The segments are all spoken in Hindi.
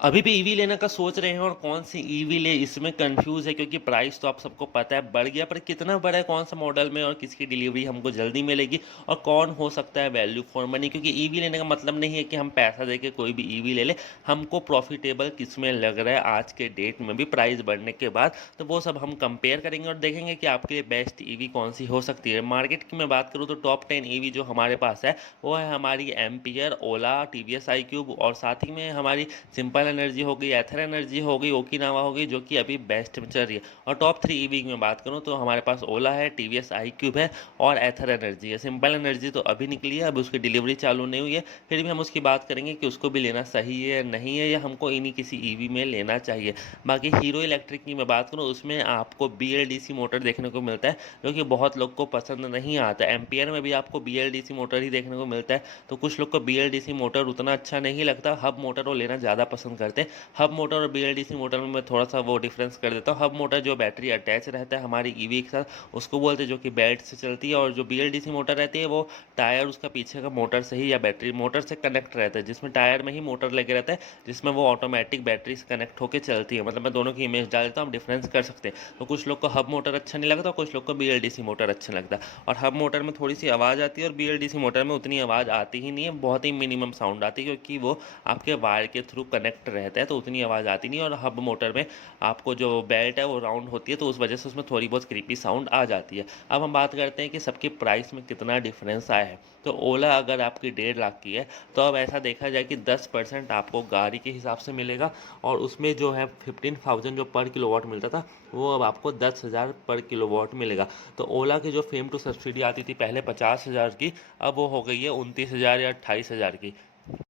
अभी भी ईवी लेने का सोच रहे हैं और कौन सी ईवी ले इसमें कंफ्यूज है क्योंकि प्राइस तो आप सबको पता है बढ़ गया, पर कितना बड़ा है, कौन सा मॉडल में और किसकी डिलीवरी हमको जल्दी मिलेगी और कौन हो सकता है वैल्यू फॉर मनी। क्योंकि ईवी लेने का मतलब नहीं है कि हम पैसा दे के कोई भी ईवी ले ले, हमको प्रॉफिटेबल किस में लग रहा है आज के डेट में भी प्राइस बढ़ने के बाद, तो वो सब हम कंपेयर करेंगे और देखेंगे कि आपके लिए बेस्ट ईवी कौन सी हो सकती है। मार्केट की मैं बात करूँ तो टॉप 10 ईवी जो हमारे पास है वो है हमारी एम्पियर, ओला, टीवीएस आई क्यूब और साथ ही में हमारी सिंपल एनर्जी हो गई, एथर एनर्जी हो गई, ओकिनावा हो गई, जो कि अभी बेस्ट में चल रही है। और टॉप 3 ईवी की मैं बात करूँ तो हमारे पास ओला है, टीवीएस आई क्यूब है और एथर एनर्जी है। सिंपल एनर्जी तो अभी निकली है, अब उसकी डिलीवरी चालू नहीं हुई है, फिर भी हम उसकी बात करेंगे कि उसको भी लेना सही है या नहीं है, या हमको इन्हीं किसी ईवी में लेना चाहिए। बाकी हीरो इलेक्ट्रिक की मैं बात करूँ उसमें आपको BLDC मोटर देखने को मिलता है, जो कि बहुत लोग को पसंद नहीं आता। एम्पियर में भी आपको BLDC मोटर ही देखने को मिलता है, तो कुछ लोग को BLDC मोटर उतना अच्छा नहीं लगता, हब मोटर वो लेना ज़्यादा पसंद करते हैं। हब मोटर और BLDC मोटर में मैं थोड़ा सा वो डिफरेंस कर देता हूँ। हब मोटर जो बैटरी अटैच रहता है हमारी ईवी के साथ उसको बोलते हैं, जो कि बेल्ट से चलती है, और जो BLDC मोटर रहती है वो टायर उसका पीछे का मोटर से ही या बैटरी मोटर से कनेक्ट रहता है, जिसमें टायर में ही मोटर लगे रहता है, जिसमें वो ऑटोमेटिक बैटरी से कनेक्ट होकर चलती है। मतलब मैं दोनों की इमेज डाल देता हूँ, आप डिफरेंस कर सकते हैं। तो कुछ लोग को हब मोटर अच्छा नहीं लगता, कुछ लोग को BLDC मोटर अच्छा लगता है। और हब मोटर में थोड़ी सी आवाज़ आती है और BLDC मोटर में उतनी आवाज़ आती ही नहीं है, बहुत ही मिनिमम साउंड आती है, क्योंकि वो आपके वायर के थ्रू कनेक्ट रहता है, तो उतनी आवाज़ आती नहीं है। और हब मोटर में आपको जो बेल्ट है वो राउंड होती है, तो उस वजह से उसमें थोड़ी बहुत क्रीपी साउंड आ जाती है। अब हम बात करते हैं कि सबकी प्राइस में कितना डिफरेंस आया है। तो ओला अगर आपकी 1.5 लाख की है, तो अब ऐसा देखा जाए कि 10% आपको गाड़ी के हिसाब से मिलेगा, और उसमें जो है 15,000 जो पर किलोवाट मिलता था, वो अब आपको 10,000 पर किलोवाट मिलेगा। तो ओला की जो फेम टू सब्सिडी आती थी पहले 50,000 की, अब वो हो गई है 29,000 या 28,000 की।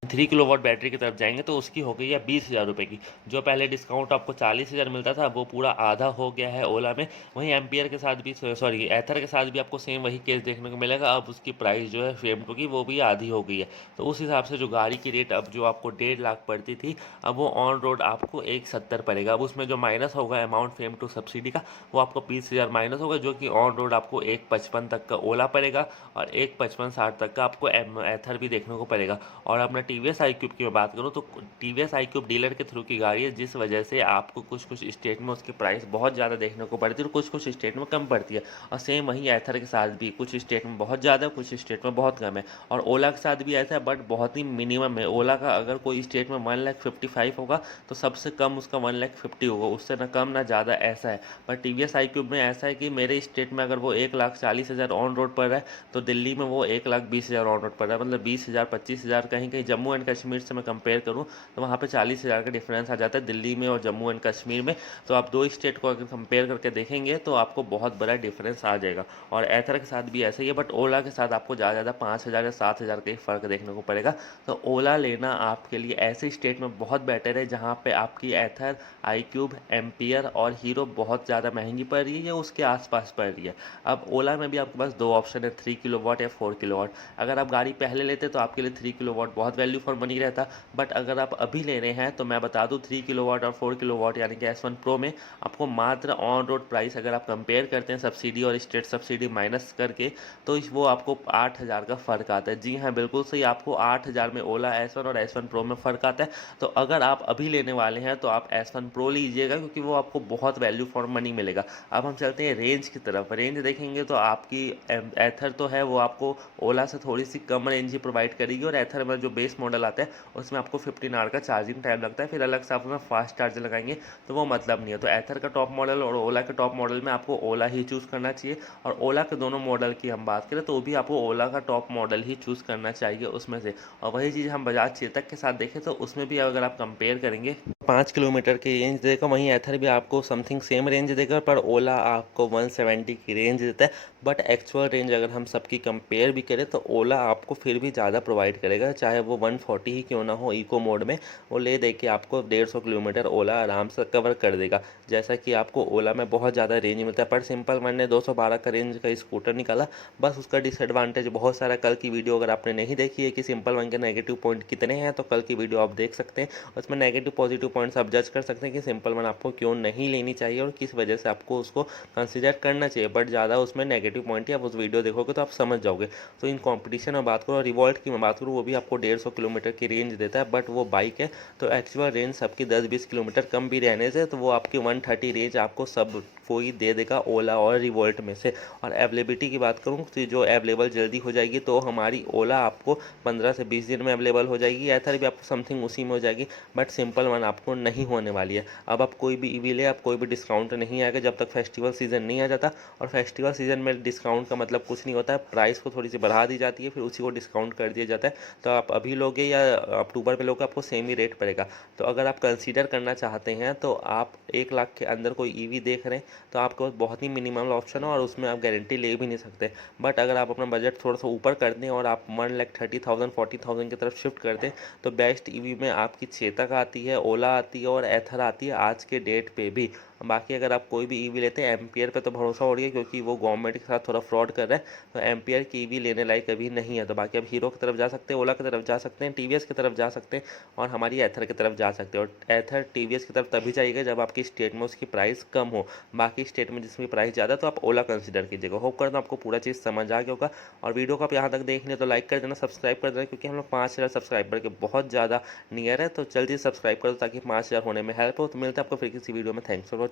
3 किलोवाट बैटरी की तरफ जाएंगे तो उसकी हो गई है 20,000 रुपये की। जो पहले डिस्काउंट आपको 40,000 मिलता था वो पूरा आधा हो गया है ओला में। वहीं एम्पियर के साथ भी, सॉरी एथर के साथ भी आपको सेम वही केस देखने को मिलेगा। अब उसकी प्राइस जो है फेम टू की वो भी आधी हो गई है। तो उस हिसाब से जो गाड़ी की रेट अब जो आपको 1.5 लाख पड़ती थी, अब वो ऑन रोड आपको 1,70 पड़ेगा। अब उसमें जो माइनस होगा अमाउंट फेम टू सब्सिडी का, वो आपको 20,000 माइनस होगा, जो कि ऑन रोड आपको 1,55 तक का ओला पड़ेगा और 1,55,60 तक का आपको एथर भी देखने को पड़ेगा। और अपना TVS आई क्यूब की मैं बात करूँ तो TVS आई क्यूब डीलर के थ्रू की गाड़ी है, जिस वजह से आपको कुछ कुछ स्टेट में उसकी प्राइस बहुत ज़्यादा देखने को पड़ती है और कुछ कुछ स्टेट में कम पड़ती है। और सेम वही एथर के साथ भी कुछ स्टेट में बहुत ज़्यादा, कुछ स्टेट में बहुत कम है। और ओला के साथ भी ऐसा है, बट बहुत ही मिनिमम है। ओला का अगर कोई स्टेट में 1,55,000 होगा तो सबसे कम उसका 1,50,000 होगा, उससे ना कम ना ज़्यादा, ऐसा है। पर TVS आई क्यूब में ऐसा है कि मेरे स्टेट में अगर वो 1,40,000 ऑन रोड पर है, तो दिल्ली में वो 1,20,000 ऑन रोड पर है। मतलब 20,000 25,000, कहीं कहीं जम्मू एंड कश्मीर से मैं कंपेयर करूँ तो वहाँ पे 40,000 का डिफरेंस आ जाता है दिल्ली में और जम्मू एंड कश्मीर में। तो आप दो स्टेट को अगर कंपेयर करके देखेंगे तो आपको बहुत बड़ा डिफरेंस आ जाएगा। और एथर के साथ भी ऐसा ही है, बट ओला के साथ आपको ज़्यादा 5,000 या 7,000 का ही फ़र्क देखने को पड़ेगा। तो ओला लेना आपके लिए ऐसे स्टेट में बहुत बेटर है जहाँ पे आपकी एथर, आई क्यूब, एम्पियर और हीरो बहुत ज़्यादा महंगी पड़ रही है या उसके आसपास पड़ रही है। अब ओला में भी आपके पास दो ऑप्शन है, 3 किलोवाट या 4 किलोवाट। अगर आप गाड़ी पहले लेते तो आपके लिए 3 किलोवाट बहुत वैल्यू फॉर मनी रहता, बट अगर आप अभी ले रहे हैं तो मैं बता दूं 3 किलोवाट और 4 किलोवाट यानी कि S1 प्रो में आपको मात्र ऑन रोड प्राइस अगर आप कंपेयर करते हैं सब्सिडी और स्टेट सब्सिडी माइनस करके, तो वो आपको 8,000 का फ़र्क आता है। जी हाँ, बिल्कुल सही, आपको 8,000 में ओला S1 और S1 प्रो में फ़र्क आता है। तो अगर आप अभी लेने वाले हैं तो आप S1 प्रो लीजिएगा, क्योंकि वो आपको बहुत वैल्यू फॉर मनी मिलेगा। अब हम चलते हैं रेंज की तरफ। रेंज देखेंगे तो आपकी एथर तो है वो आपको ओला से थोड़ी सी कम रेंज ही प्रोवाइड करेगी, और एथर में जो बेस मॉडल आता है उसमें आपको 15 आवर का चार्जिंग टाइम लगता है, फिर अलग से आप उसमें फास्ट चार्जर लगाएंगे तो वो मतलब नहीं है। तो एथर का टॉप मॉडल और ओला के टॉप मॉडल में आपको ओला ही चूज़ करना चाहिए। और ओला के दोनों मॉडल की हम बात करें तो वो भी आपको ओला का टॉप मॉडल ही चूज़ करना चाहिए उसमें से। और वही चीज़ हम बजाज चेतक के साथ देखें तो उसमें भी अगर आप कंपेयर करेंगे 5 किलोमीटर की रेंज देगा, वहीं एथर भी आपको समथिंग सेम रेंज देगा, पर ओला आपको 170 की रेंज देता है। बट एक्चुअल रेंज अगर हम सबकी कंपेयर भी करें तो ओला आपको फिर भी ज़्यादा प्रोवाइड करेगा, चाहे वो 140 ही क्यों ना हो इको मोड में। वो ले दे के आपको 150 किलोमीटर ओला आराम से कवर कर देगा, जैसा कि आपको ओला में बहुत ज़्यादा रेंज मिलता है। पर सिंपल वन ने 212 का रेंज का स्कूटर निकाला, बस उसका डिसएडवांटेज बहुत सारा। कल की वीडियो अगर आपने नहीं देखी है कि सिंपल वन के नेगेटिव पॉइंट कितने हैं, तो कल की वीडियो आप देख सकते हैं, उसमें नेगेटिव पॉजिटिव पॉइंट्स आप जज कर सकते हैं कि सिंपल वन आपको क्यों नहीं लेनी चाहिए और किस वजह से आपको उसको कंसिडर करना चाहिए। बट ज़्यादा उसमें नेगेटिव पॉइंट ही, आप उस वीडियो देखोगे तो आप समझ जाओगे। तो इन कॉम्पिटिशन में बात करूँ, रिवॉल्ट की मैं बात करूँ, वो भी आपको 150 किलोमीटर की रेंज देता है, बट वो बाइक है तो एक्चुअल रेंज सबकी 10-20 किलोमीटर कम भी रहने से तो वो आपकी 130 रेंज आपको सब कोई दे देगा ओला और रिवॉल्ट में से। और अवेलेबिलिटी की बात करूँ तो जो अवेलेबल जल्दी हो जाएगी, तो हमारी ओला आपको 15 से 20 दिन में अवेलेबल हो जाएगी, एथर भी आपको समथिंग उसी में हो जाएगी, बट सिंपल वन आपको नहीं होने वाली है। अब आप कोई भी ईवी ले, आप कोई भी डिस्काउंट नहीं आएगा जब तक फेस्टिवल सीजन नहीं आ जाता। और फेस्टिवल सीजन में डिस्काउंट का मतलब कुछ नहीं होता है, प्राइस को थोड़ी सी बढ़ा दी जाती है, फिर उसी को डिस्काउंट कर दिया जाता है। तो आप अभी लोगे या अक्टूबर में लोगे, आपको सेम ही रेट पड़ेगा। तो अगर आप कंसीडर करना चाहते हैं तो आप 1 लाख के अंदर कोई ईवी देख रहे हैं तो आपके पास बहुत ही मिनिमम ऑप्शन है और उसमें आप गारंटी ले भी नहीं सकते। बट अगर आप अपना बजट थोड़ा सा ऊपर कर दें और आप 1,30,000 40,000 की तरफ शिफ्ट कर दें तो बेस्ट ईवी में आपकी चेतक आती है, ओला आती है और एथर आती है आज के डेट पे भी। बाकी अगर आप कोई भी ईवी लेते हैं, एम्पियर पे तो भरोसा उड़ गया क्योंकि वो गवर्नमेंट के साथ थोड़ा फ्रॉड कर रहा है, तो एम्पियर की ईवी लेने लायक अभी नहीं है। तो बाकी आप हीरो की तरफ जा सकते हैं, ओला की तरफ जा सकते हैं, टीवीएस की तरफ जा सकते हैं और हमारी एथर की तरफ जा सकते हैं। और एथर टीवीएस की तरफ तभी जाइएगा जब आपकी स्टेट में उसकी प्राइस कम हो। बाकी स्टेट में जिसमें प्राइस ज़्यादा तो आप ओला कंसिडर कीजिएगा। होप करता हूँ आपको पूरा चीज़ समझ आ गया होगा। और वीडियो को आप यहाँ तक देख लें तो लाइक कर देना, सब्सक्राइब कर देना, क्योंकि हम लोग 5,000 सब्सक्राइबर के बहुत ज़्यादा नियर है। तो जल्दी सब्सक्राइब कर दो ताकि 5,000 होने में हेल्प हो। तो मिलता है आपको फिर किसी वीडियो में। Thanks for watching.